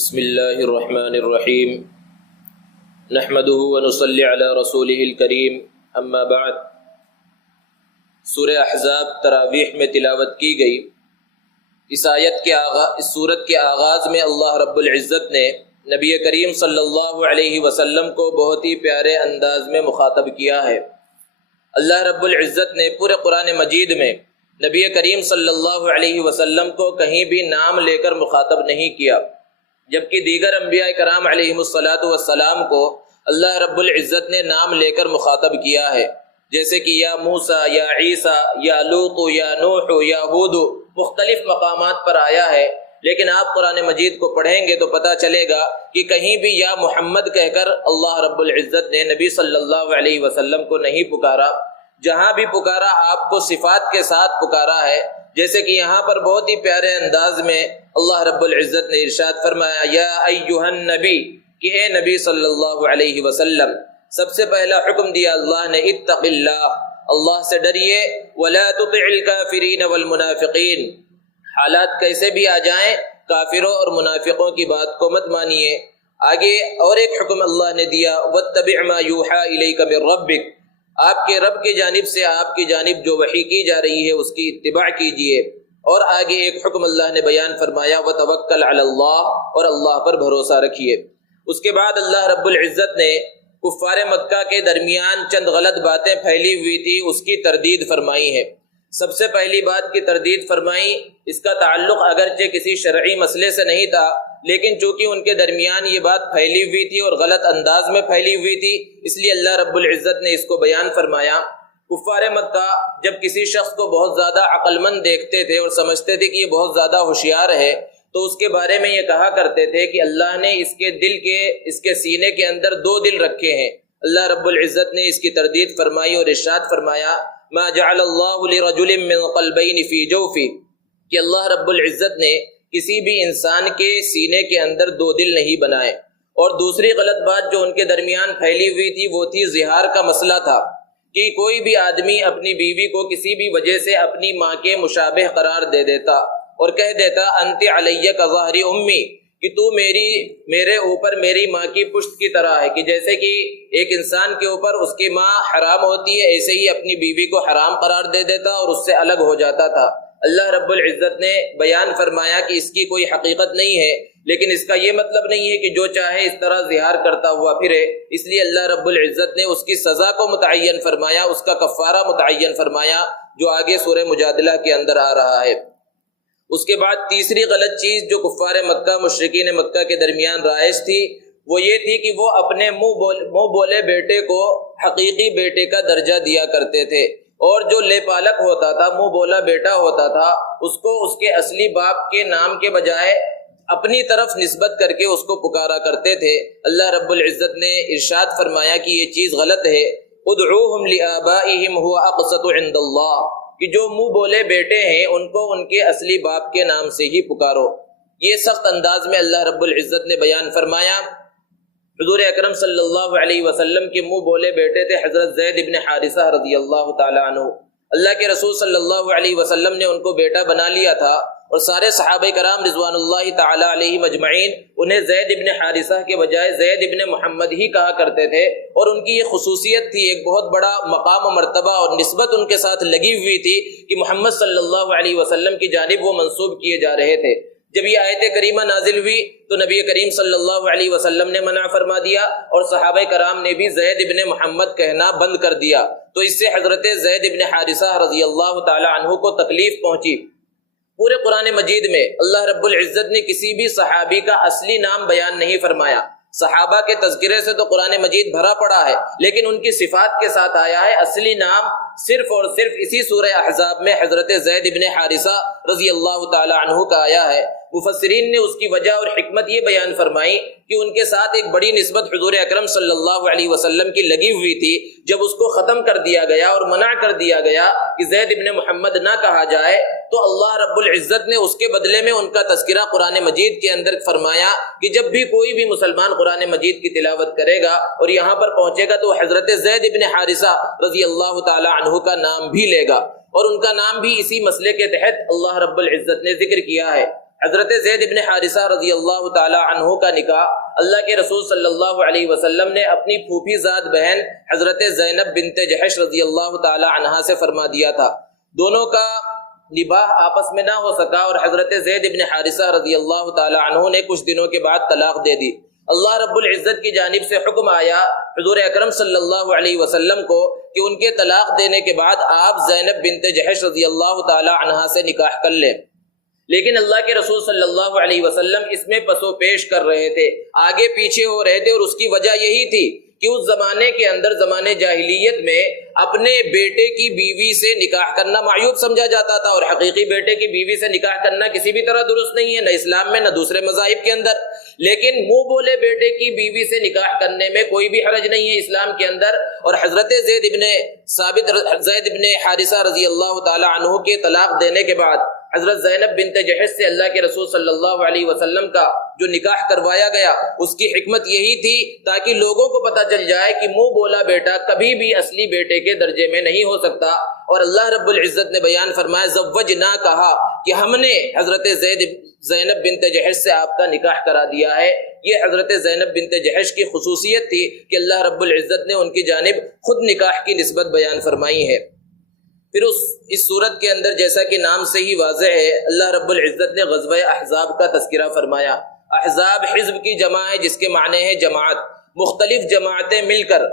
بسم اللہ الرحمن الرحیم نحمدہ ونصلی علی رسولہ الکریم اما بعد۔ سورہ احزاب تراویح میں تلاوت کی گئی۔ اس سورت کے آغاز میں اللہ رب العزت نے نبی کریم صلی اللہ علیہ وسلم کو بہت ہی پیارے انداز میں مخاطب کیا ہے۔ اللہ رب العزت نے پورے قرآن مجید میں نبی کریم صلی اللہ علیہ وسلم کو کہیں بھی نام لے کر مخاطب نہیں کیا، جبکہ دیگر انبیاء کرام علیہم الصلاۃ والسلام کو اللہ رب العزت نے نام لے کر مخاطب کیا ہے، جیسے کہ یا موسیٰ، یا عیسیٰ، یا لوط، یا نوح، یا ہود، مختلف مقامات پر آیا ہے۔ لیکن آپ قرآن مجید کو پڑھیں گے تو پتہ چلے گا کہ کہیں بھی یا محمد کہہ کر اللہ رب العزت نے نبی صلی اللہ علیہ وسلم کو نہیں پکارا۔ جہاں بھی پکارا آپ کو صفات کے ساتھ پکارا ہے، جیسے کہ یہاں پر بہت ہی پیارے انداز میں اللہ رب العزت نے ارشاد فرمایا یا ایھا النبی، کہ اے نبی صلی اللہ علیہ وسلم۔ سب سے پہلا حکم دیا اللہ نے اتق اللہ، اللہ سے ڈریے، ولا تطع الکافرین والمنافقین، حالات کیسے بھی آ جائیں کافروں اور منافقوں کی بات کو مت مانیے۔ آگے اور ایک حکم اللہ نے دیا واتبع ما یوحی الیک من ربک، آپ کے رب کی جانب سے آپ کی جانب جو وحی کی جا رہی ہے اس کی اتباع کیجیے۔ اور آگے ایک حکم اللہ نے بیان فرمایا وتوکل علی اللہ، اور اللہ پر بھروسہ رکھیے۔ اس کے بعد اللہ رب العزت نے کفار مکہ کے درمیان چند غلط باتیں پھیلی ہوئی تھی، اس کی تردید فرمائی ہے۔ سب سے پہلی بات کی تردید فرمائی، اس کا تعلق اگرچہ کسی شرعی مسئلے سے نہیں تھا، لیکن چونکہ ان کے درمیان یہ بات پھیلی ہوئی تھی اور غلط انداز میں پھیلی ہوئی تھی، اس لیے اللہ رب العزت نے اس کو بیان فرمایا۔ کفار مکہ جب کسی شخص کو بہت زیادہ عقل مند دیکھتے تھے اور سمجھتے تھے کہ یہ بہت زیادہ ہوشیار ہے، تو اس کے بارے میں یہ کہا کرتے تھے کہ اللہ نے اس کے سینے کے اندر دو دل رکھے ہیں۔ اللہ رب العزت نے اس کی تردید فرمائی اور ارشاد فرمایا ما جعل اللہ لرجل من قلبین فی جوفہ، کہ اللہ رب العزت نے کسی بھی انسان کے سینے کے اندر دو دل نہیں بنائے۔ اور دوسری غلط بات جو ان کے درمیان پھیلی ہوئی تھی وہ تھی زہار کا مسئلہ تھا، کہ کوئی بھی آدمی اپنی بیوی کو کسی بھی وجہ سے اپنی ماں کے مشابہ قرار دے دیتا اور کہہ دیتا انت علیہ کظہر امی، کہ تو میرے اوپر میری ماں کی پشت کی طرح ہے، کہ جیسے کہ ایک انسان کے اوپر اس کی ماں حرام ہوتی ہے، ایسے ہی اپنی بیوی کو حرام قرار دے دیتا اور اس سے الگ ہو جاتا تھا۔ اللہ رب العزت نے بیان فرمایا کہ اس کی کوئی حقیقت نہیں ہے، لیکن اس کا یہ مطلب نہیں ہے کہ جو چاہے اس طرح زہار کرتا ہوا پھرے۔ اس لیے اللہ رب العزت نے اس کی سزا کو متعین فرمایا، اس کا کفارہ متعین فرمایا، جو آگے سورہ مجادلہ کے اندر آ رہا ہے۔ اس کے بعد تیسری غلط چیز جو کفار مکہ مشرکین مکہ کے درمیان رائج تھی وہ یہ تھی کہ وہ اپنے منہ بولے بیٹے کو حقیقی بیٹے کا درجہ دیا کرتے تھے، اور جو لے پالک ہوتا تھا، منہ بولا بیٹا ہوتا تھا، اس کو اس کے اصلی باپ کے نام کے بجائے اپنی طرف نسبت کر کے اس کو پکارا کرتے تھے۔ اللہ رب العزت نے ارشاد فرمایا کہ یہ چیز غلط ہے، ادعوہم لآبائہم هو اقسط عند اللہ، کہ جو منہ بولے بیٹے ہیں ان کو ان کے اصلی باپ کے نام سے ہی پکارو۔ یہ سخت انداز میں اللہ رب العزت نے بیان فرمایا۔ حضور اکرم صلی اللہ علیہ وسلم کے منہ بولے بیٹے تھے حضرت زید ابن حارثہ رضی اللہ تعالی عنہ۔ اللہ کے رسول صلی اللہ علیہ وسلم نے ان کو بیٹا بنا لیا تھا، اور سارے صحابہ کرام رضوان اللہ تعالی علیہم اجمعین انہیں زید ابن حارثہ کے بجائے زید ابن محمد ہی کہا کرتے تھے، اور ان کی یہ خصوصیت تھی، ایک بہت بڑا مقام و مرتبہ اور نسبت ان کے ساتھ لگی ہوئی تھی کہ محمد صلی اللہ علیہ وسلم کی جانب وہ منسوب کیے جا رہے تھے۔ جب یہ آیت کریمہ نازل ہوئی تو نبی کریم صلی اللہ علیہ وسلم نے منع فرما دیا، اور صحابہ کرام نے بھی زید ابن محمد کہنا بند کر دیا۔ تو اس سے حضرت زید ابن حارثہ رضی اللہ تعالی عنہ کو تکلیف پہنچی۔ پورے قرآن مجید میں اللہ رب العزت نے کسی بھی صحابی کا اصلی نام بیان نہیں فرمایا۔ صحابہ کے تذکرے سے تو قرآن مجید بھرا پڑا ہے، لیکن ان کی صفات کے ساتھ آیا ہے۔ اصلی نام صرف اور صرف اسی سورہ احزاب میں حضرت زید ابن حارثہ رضی اللہ تعالی عنہ کا آیا ہے۔ مفسرین نے اس کی وجہ اور حکمت یہ بیان فرمائی کہ ان کے ساتھ ایک بڑی نسبت حضور اکرم صلی اللہ علیہ وسلم کی لگی ہوئی تھی۔ جب اس کو ختم کر دیا گیا اور منع کر دیا گیا کہ زید ابن محمد نہ کہا جائے، تو اللہ رب العزت نے اس کے بدلے میں ان کا تذکرہ قرآن مجید کے اندر فرمایا کہ جب بھی کوئی بھی مسلمان قرآن مجید کی تلاوت کرے گا اور یہاں پر پہنچے گا تو حضرت زید ابن حارثہ رضی اللہ تعالی عنہ کا نام بھی لے گا، اور ان کا نام بھی اسی مسئلے کے تحت اللہ رب العزت نے ذکر کیا ہے۔ حضرت زید بن حارثہ رضی اللہ تعالی عنہ کا نکاح اللہ کے رسول صلی اللہ علیہ وسلم نے اپنی پھوپھی زاد بہن حضرت زینب بنت جحش رضی اللہ تعالی عنہا سے فرما دیا تھا۔ دونوں کا نباہ آپس میں نہ ہو سکا اور حضرت زید بن حارثہ رضی اللہ تعالی عنہ نے کچھ دنوں کے بعد طلاق دے دی۔ اللہ رب العزت کی جانب سے حکم آیا حضور اکرم صلی اللہ علیہ وسلم کو کہ ان کے طلاق دینے کے بعد آپ زینب بنت جحش رضی اللہ تعالی عنہا سے نکاح کر لیں، لیکن اللہ کے رسول صلی اللہ علیہ وسلم اس میں پسو پیش کر رہے تھے، آگے پیچھے ہو رہے تھے، اور اس کی وجہ یہی تھی کہ اس زمانے کے اندر زمانے جاہلیت میں اپنے بیٹے کی بیوی سے نکاح کرنا معیوب سمجھا جاتا تھا، اور حقیقی بیٹے کی بیوی سے نکاح کرنا کسی بھی طرح درست نہیں ہے، نہ اسلام میں نہ دوسرے مذاہب کے اندر۔ لیکن منہ بولے بیٹے کی بیوی سے نکاح کرنے میں کوئی بھی حرج نہیں ہے اسلام کے اندر، اور حضرت زید بن حارثہ رضی اللہ تعالی عنہ کے طلاق دینے کے بعد حضرت زینب بنت جحش سے اللہ کے رسول صلی اللہ علیہ وسلم کا جو نکاح کروایا گیا، اس کی حکمت یہی تھی تاکہ لوگوں کو پتہ چل جائے کہ منہ بولا بیٹا کبھی بھی اصلی بیٹے کے درجے میں نہیں ہو سکتا۔ اور اللہ رب العزت نے بیان فرمایا زوجنا، کہا کہ ہم نے حضرت زینب بنت جحش سے آپ کا نکاح کرا دیا ہے۔ یہ حضرت زینب بنت جحش کی خصوصیت تھی کہ اللہ رب العزت نے ان کی جانب خود نکاح کی نسبت بیان فرمائی ہے۔ پھر اس صورت کے اندر جیسا کہ نام سے ہی واضح ہے، اللہ رب العزت نے غزوہ احزاب کا تذکرہ فرمایا۔ احزاب حزب کی جمع ہے جس کے معنی ہے جماعت، مختلف جماعتیں مل کر۔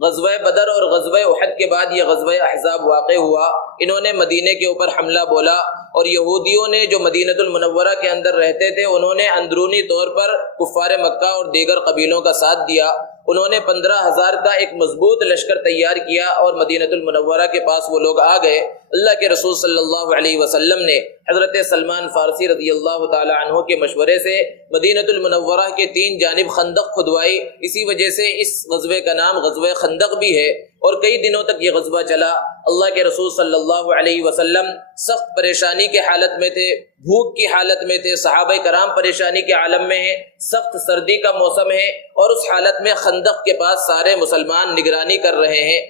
غزوہ بدر اور غزوہ احد کے بعد یہ غزوہ احزاب واقع ہوا۔ انہوں نے مدینے کے اوپر حملہ بولا، اور یہودیوں نے جو مدینۃ المنورہ کے اندر رہتے تھے انہوں نے اندرونی طور پر کفار مکہ اور دیگر قبیلوں کا ساتھ دیا۔ انہوں نے 15,000 کا ایک مضبوط لشکر تیار کیا اور مدینۃ المنورہ کے پاس وہ لوگ آ گئے۔ اللہ کے رسول صلی اللہ علیہ وسلم نے حضرت سلمان فارسی رضی اللہ تعالی عنہ کے مشورے سے مدینۃ المنورہ کے 3 جانب خندق کھدوائی، اسی وجہ سے اس غزوے کا نام غزوہ خندق بھی ہے، اور کئی دنوں تک یہ غزوہ چلا۔ اللہ کے رسول صلی اللہ علیہ وسلم سخت پریشانی کے حالت میں تھے، بھوک کی حالت میں تھے، صحابہ کرام پریشانی کے عالم میں ہیں، سخت سردی کا موسم ہے، اور اس حالت میں خندق کے پاس سارے مسلمان نگرانی کر رہے ہیں۔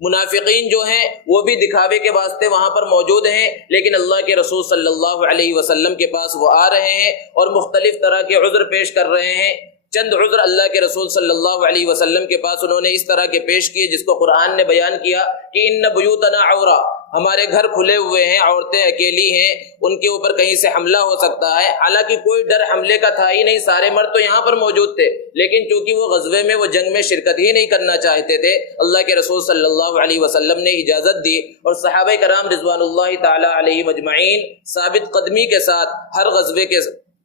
منافقین جو ہیں وہ بھی دکھاوے کے واسطے وہاں پر موجود ہیں، لیکن اللہ کے رسول صلی اللہ علیہ وسلم کے پاس وہ آ رہے ہیں اور مختلف طرح کے عذر پیش کر رہے ہیں۔ چند عذر اللہ کے رسول صلی اللہ علیہ وسلم کے پاس انہوں نے اس طرح کے پیش کیے جس کو قرآن نے بیان کیا کہ ان بیوتنا عورا، ہمارے گھر کھلے ہوئے ہیں، عورتیں اکیلی ہیں، ان کے اوپر کہیں سے حملہ ہو سکتا ہے۔ حالانکہ کوئی ڈر حملے کا تھا ہی نہیں، سارے مرد تو یہاں پر موجود تھے، لیکن چونکہ وہ غزوے میں وہ جنگ میں شرکت ہی نہیں کرنا چاہتے تھے، اللہ کے رسول صلی اللہ علیہ وسلم نے اجازت دی، اور صحابہ کرام رضوان اللہ تعالی علیہ مجمعین ثابت قدمی کے ساتھ ہر غزوے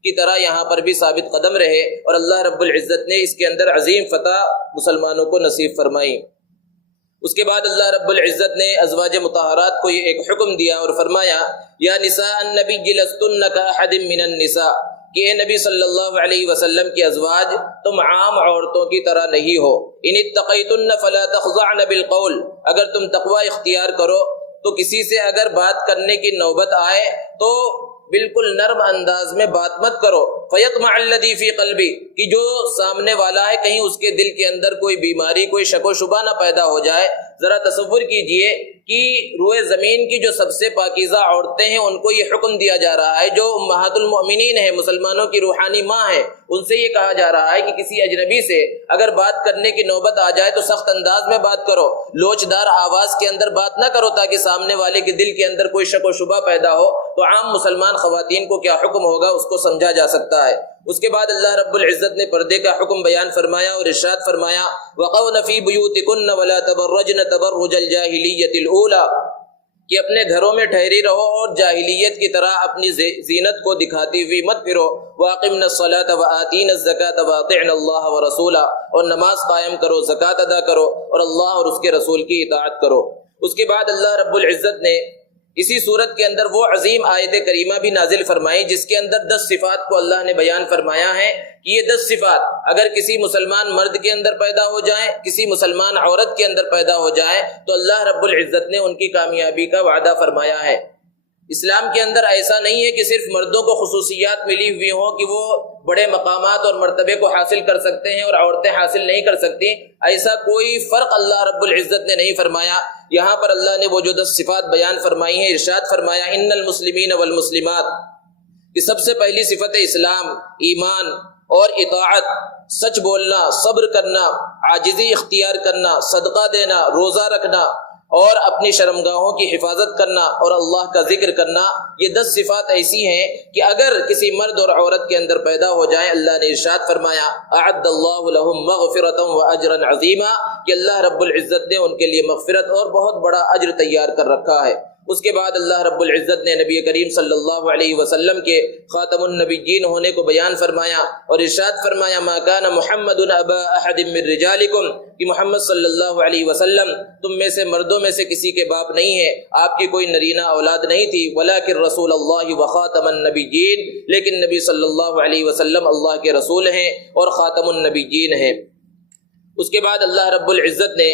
کی طرح یہاں پر بھی ثابت قدم رہے، اور اللہ رب العزت نے اس کے اندر عظیم فتح مسلمانوں کو نصیب فرمائی۔ اس کے بعد اللہ رب العزت نے ازواج مطہرات کو یہ ایک حکم دیا اور فرمایا یا نساء النبی لستن کاحد من النساء، کہ اے نبی صلی اللہ علیہ وسلم کی ازواج تم عام عورتوں کی طرح نہیں ہو۔ ان اتقیتن فلا تخضعن بالقول، اگر تم تقوی اختیار کرو تو کسی سے اگر بات کرنے کی نوبت آئے تو بالکل نرم انداز میں بات مت کرو۔ فیطمع الذی فی قلبی، کہ جو سامنے والا ہے کہیں اس کے دل کے اندر کوئی بیماری، کوئی شک و شبہ نہ پیدا ہو جائے۔ ذرا تصور کیجئے کہ روئے زمین کی جو سب سے پاکیزہ عورتیں ہیں ان کو یہ حکم دیا جا رہا ہے، جو امہات المؤمنین ہیں، مسلمانوں کی روحانی ماں ہیں، ان سے یہ کہا جا رہا ہے کہ کسی اجنبی سے اگر بات کرنے کی نوبت آ جائے تو سخت انداز میں بات کرو، لوچدار آواز کے اندر بات نہ کرو تاکہ سامنے والے کے دل کے اندر کوئی شک و شبہ پیدا ہو۔ تو عام مسلمان خواتین کو کیا حکم ہوگا اس کو سمجھا جا سکتا ہے۔ اس کے بعد اللہ رب العزت نے پردے کا حکم بیان فرمایا اور ارشاد فرمایا وَقَوْنَ فِي بُيُوتِكُنَّ وَلَا تَبَرَّجْنَ تَبَرُّجَ الْجَاهِلِيَّةِ الْأُولَى، کہ اپنے گھروں میں ٹھہری رہو اور جاہلیت کی طرح اپنی زینت کو دکھاتی ہوئی مت پھرو۔ وَأَقِمْنَ الصَّلَاةَ وَآتِينَ الزَّكَاةَ وَأَطِعْنَ اللَّهَ وَرَسُولَهُ، اور نماز قائم کرو، زکوٰۃ ادا کرو، اور اللہ اور اس کے رسول کی اطاعت کرو۔ اس کے بعد اللہ رب العزت نے اسی صورت کے اندر وہ عظیم آیت کریمہ بھی نازل فرمائی جس کے اندر 10 صفات کو اللہ نے بیان فرمایا ہے کہ یہ 10 صفات اگر کسی مسلمان مرد کے اندر پیدا ہو جائیں، کسی مسلمان عورت کے اندر پیدا ہو جائیں تو اللہ رب العزت نے ان کی کامیابی کا وعدہ فرمایا ہے۔ اسلام کے اندر ایسا نہیں ہے کہ صرف مردوں کو خصوصیات ملی ہوئی ہوں کہ وہ بڑے مقامات اور مرتبے کو حاصل کر سکتے ہیں اور عورتیں حاصل نہیں کر سکتی، ایسا کوئی فرق اللہ رب العزت نے نہیں فرمایا۔ یہاں پر اللہ نے وہ جو 10 صفات بیان فرمائی ہیں، ارشاد فرمایا ان المسلمین والمسلمات، کہ سب سے پہلی صفت اسلام ایمان اور اطاعت، سچ بولنا، صبر کرنا، عاجزی اختیار کرنا، صدقہ دینا، روزہ رکھنا اور اپنی شرمگاہوں کی حفاظت کرنا اور اللہ کا ذکر کرنا، یہ 10 صفات ایسی ہیں کہ اگر کسی مرد اور عورت کے اندر پیدا ہو جائیں، اللہ نے ارشاد فرمایا اعد اللہ لہم مغفرۃ واجرا عظیما، کہ اللہ رب العزت نے ان کے لیے مغفرت اور بہت بڑا اجر تیار کر رکھا ہے۔ اس کے بعد اللہ رب العزت نے نبی کریم صلی اللہ علیہ وسلم کے خاتم النبیین ہونے کو بیان فرمایا اور ارشاد فرمایا ما کان محمد ابا احد من رجالکم، کہ محمد صلی اللہ علیہ وسلم تم میں سے مردوں میں سے کسی کے باپ نہیں ہے، آپ کی کوئی نرینہ اولاد نہیں تھی، ولکن رسول اللہ وخاتم النبیین، لیکن نبی صلی اللہ علیہ وسلم اللہ کے رسول ہیں اور خاتم النبیین ہیں۔ اس کے بعد اللہ رب العزت نے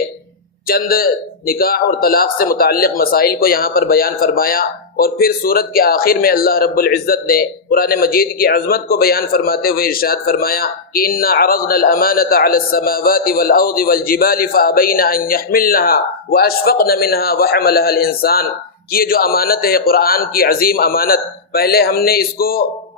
چند نکاح اور طلاق سے متعلق مسائل کو یہاں پر بیان فرمایا، اور پھر سورت کے آخر میں اللہ رب العزت نے قرآن مجید کی عظمت کو بیان فرماتے ہوئے ارشاد فرمایا کہ انا عرضنا الامانة على السماوات والارض والجبال فابین ان يحملنها واشفقن منها وحملها الانسان، کہ یہ جو امانت ہے قرآن کی عظیم امانت، پہلے ہم نے اس کو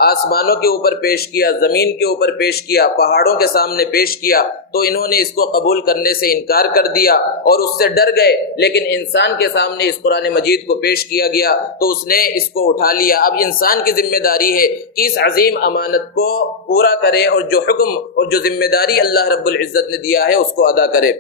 آسمانوں کے اوپر پیش کیا، زمین کے اوپر پیش کیا، پہاڑوں کے سامنے پیش کیا، تو انہوں نے اس کو قبول کرنے سے انکار کر دیا اور اس سے ڈر گئے، لیکن انسان کے سامنے اس قرآن مجید کو پیش کیا گیا تو اس نے اس کو اٹھا لیا۔ اب انسان کی ذمہ داری ہے کہ اس عظیم امانت کو پورا کرے اور جو حکم اور جو ذمہ داری اللہ رب العزت نے دیا ہے اس کو ادا کرے۔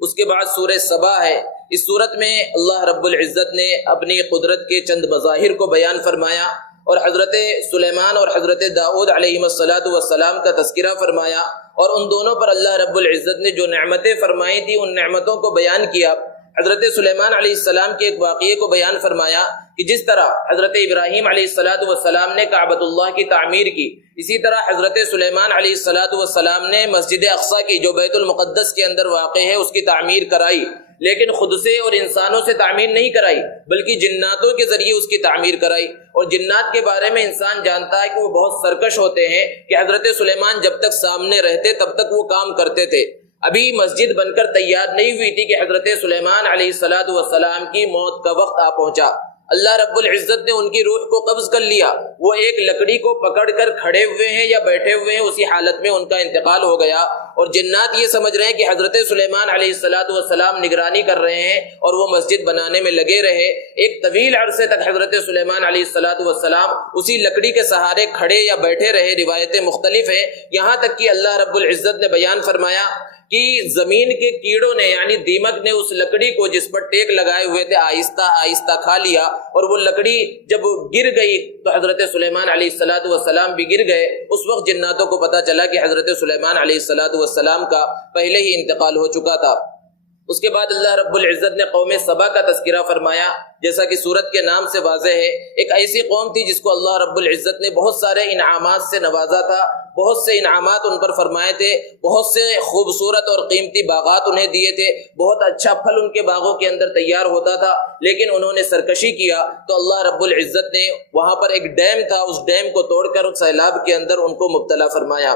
اس کے بعد سورہ سبا ہے، اس سورت میں اللہ رب العزت نے اپنی قدرت کے چند مظاہر کو بیان فرمایا اور حضرت سلیمان اور حضرت داؤد علیہ السلام کا تذکرہ فرمایا، اور ان دونوں پر اللہ رب العزت نے جو نعمتیں فرمائی تھی ان نعمتوں کو بیان کیا۔ حضرت سلیمان علیہ السلام کے ایک واقعے کو بیان فرمایا کہ جس طرح حضرت ابراہیم علیہ السلام نے کعبۃ اللہ کی تعمیر کی، اسی طرح حضرت سلیمان علیہ السلام نے مسجد اقصی کی جو بیت المقدس کے اندر واقع ہے اس کی تعمیر کرائی، لیکن خود سے اور انسانوں سے تعمیر نہیں کرائی بلکہ جناتوں کے ذریعے اس کی تعمیر کرائی۔ اور جنات کے بارے میں انسان جانتا ہے کہ وہ بہت سرکش ہوتے ہیں، کہ حضرت سلیمان جب تک سامنے رہتے تب تک وہ کام کرتے تھے۔ ابھی مسجد بن کر تیار نہیں ہوئی تھی کہ حضرت سلیمان علیہ السلام کی موت کا وقت آ پہنچا۔ اللہ رب العزت نے ان کی روح کو قبض کر لیا، وہ ایک لکڑی کو پکڑ کر کھڑے ہوئے ہیں یا بیٹھے ہوئے ہیں، اسی حالت میں ان کا انتقال ہو گیا، اور جنات یہ سمجھ رہے ہیں کہ حضرت سلیمان علیہ السلام نگرانی کر رہے ہیں اور وہ مسجد بنانے میں لگے رہے۔ ایک طویل عرصے تک حضرت سلیمان علیہ السلام اسی لکڑی کے سہارے کھڑے یا بیٹھے رہے، روایتیں مختلف ہیں، یہاں تک کہ اللہ رب العزت نے بیان فرمایا کہ زمین کے کیڑوں نے یعنی دیمک نے اس لکڑی کو جس پر ٹیک لگائے ہوئے تھے آہستہ آہستہ کھا لیا، اور وہ لکڑی جب گر گئی تو حضرت سلیمان علیہ السلام بھی گر گئے۔ اس وقت جناتوں کو پتہ چلا کہ حضرت سلیمان علیہ السلام کا پہلے ہی انتقال ہو چکا تھا۔ اس کے بعد اللہ رب العزت نے قوم سبا کا تذکرہ فرمایا، جیسا کہ سورت کے نام سے واضح ہے، ایک ایسی قوم تھی جس کو اللہ رب العزت نے بہت سارے انعامات سے نوازا تھا، بہت سے انعامات ان پر فرمائے تھے، بہت سے خوبصورت اور قیمتی باغات انہیں دیے تھے، بہت اچھا پھل ان کے باغوں کے اندر تیار ہوتا تھا، لیکن انہوں نے سرکشی کیا تو اللہ رب العزت نے وہاں پر ایک ڈیم تھا، اس ڈیم کو توڑ کر سیلاب کے اندر ان کو مبتلا فرمایا۔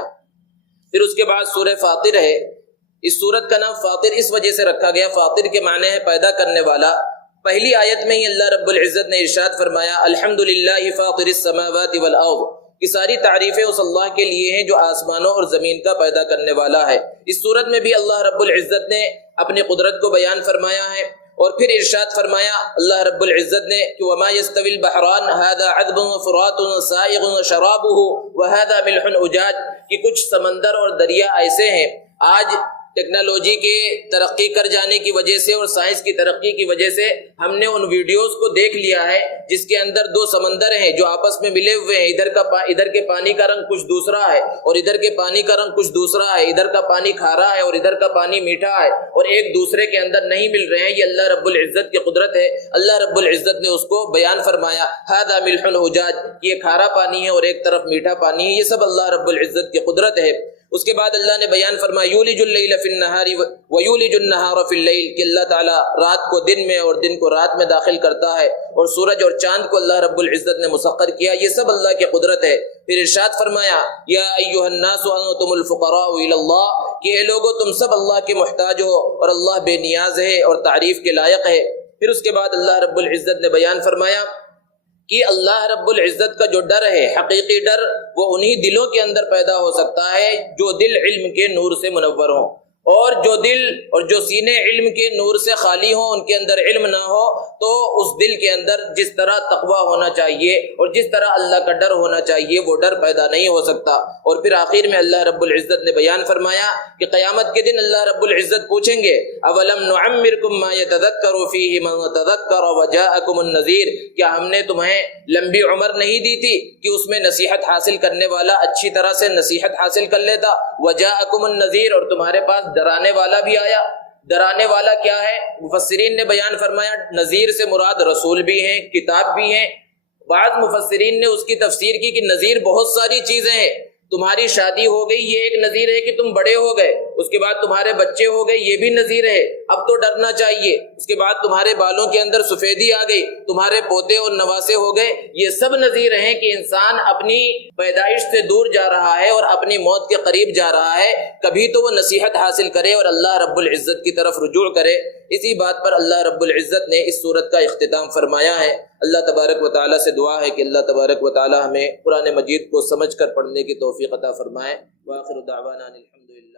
پھر اس کے بعد سورہ فاطر ہے، اس سورت کا نام فاطر اس وجہ سے رکھا گیا، فاطر کے معنی ہے پیدا کرنے والا۔ پہلی آیت میں ہی اللہ رب العزت نے ارشاد فرمایا الحمدللہ فاطر السماوات والارض، کہ ساری تعریفیں اس اللہ کے لیے ہیں جو آسمانوں اور زمین کا پیدا کرنے والا ہے۔ اس سورت میں بھی اللہ رب العزت نے اپنی قدرت کو بیان فرمایا ہے، اور پھر ارشاد فرمایا اللہ رب العزت نے کہ وما يستوي البحران هذا عذب فرات سائغ شرابه وهذا ملح اجاج، کہ کچھ سمندر اور دریا ایسے ہیں، آج ٹیکنالوجی کے ترقی کر جانے کی وجہ سے اور سائنس کی ترقی کی وجہ سے ہم نے ان ویڈیوز کو دیکھ لیا ہے جس کے اندر دو سمندر ہیں جو آپس میں ملے ہوئے ہیں، ادھر کے پانی کا رنگ کچھ دوسرا ہے اور ادھر کے پانی کا رنگ کچھ دوسرا ہے، ادھر کا پانی کھارا ہے اور ادھر کا پانی میٹھا ہے، اور ایک دوسرے کے اندر نہیں مل رہے ہیں۔ یہ اللہ رب العزت کی قدرت ہے۔ اللہ رب العزت نے اس کو بیان فرمایا ھذا ملح اجاج، یہ کھارا پانی ہے اور ایک طرف میٹھا پانی ہے، یہ سب اللہ رب العزت کی قدرت ہے۔ اس کے بعد اللہ نے بیان فرمایا یولج اللیل فی النہار ویولج النہار فی اللیل، کہ اللہ تعالیٰ رات کو دن میں اور دن کو رات میں داخل کرتا ہے، اور سورج اور چاند کو اللہ رب العزت نے مسخر کیا، یہ سب اللہ کی قدرت ہے۔ پھر ارشاد فرمایا یا ایھا الناس انتم الفقراء الی اللہ، کہ اے لوگو تم سب اللہ کے محتاج ہو اور اللہ بے نیاز ہے اور تعریف کے لائق ہے۔ پھر اس کے بعد اللہ رب العزت نے بیان فرمایا کہ اللہ رب العزت کا جو ڈر ہے، حقیقی ڈر، وہ انہی دلوں کے اندر پیدا ہو سکتا ہے جو دل علم کے نور سے منور ہوں، اور جو دل اور جو سینے علم کے نور سے خالی ہوں، ان کے اندر علم نہ ہو، تو اس دل کے اندر جس طرح تقویٰ ہونا چاہیے اور جس طرح اللہ کا ڈر ہونا چاہیے وہ ڈر پیدا نہیں ہو سکتا۔ اور پھر آخر میں اللہ رب العزت نے بیان فرمایا کہ قیامت کے دن اللہ رب العزت پوچھیں گے اولم نعمرکم ما یتذکر فیہ من تذکر وجاءکم النذیر، کیا ہم نے تمہیں لمبی عمر نہیں دی تھی کہ اس میں نصیحت حاصل کرنے والا اچھی طرح سے نصیحت حاصل کر لیتا، وجاءکم النذیر، اور تمہارے پاس ڈرانے والا بھی آیا۔ ڈرانے والا کیا ہے؟ مفسرین نے بیان فرمایا نذیر سے مراد رسول بھی ہیں، کتاب بھی ہیں۔ بعض مفسرین نے اس کی تفسیر کی کہ نذیر بہت ساری چیزیں ہیں، تمہاری شادی ہو گئی یہ ایک نذیر ہے کہ تم بڑے ہو گئے، اس کے بعد تمہارے بچے ہو گئے یہ بھی نذیر ہے، اب تو ڈرنا چاہیے، اس کے بعد تمہارے بالوں کے اندر سفیدی آ گئی، تمہارے پوتے اور نواسے ہو گئے، یہ سب نذیر ہیں کہ انسان اپنی پیدائش سے دور جا رہا ہے اور اپنی موت کے قریب جا رہا ہے، کبھی تو وہ نصیحت حاصل کرے اور اللہ رب العزت کی طرف رجوع کرے۔ اسی بات پر اللہ رب العزت نے اس سورت کا اختتام فرمایا ہے۔ اللہ تبارک و تعالیٰ سے دعا ہے کہ اللہ تبارک و تعالیٰ ہمیں قرآن مجید کو سمجھ کر پڑھنے کی توفیق عطا فرمائے۔ وآخر دعوانا الحمدللہ۔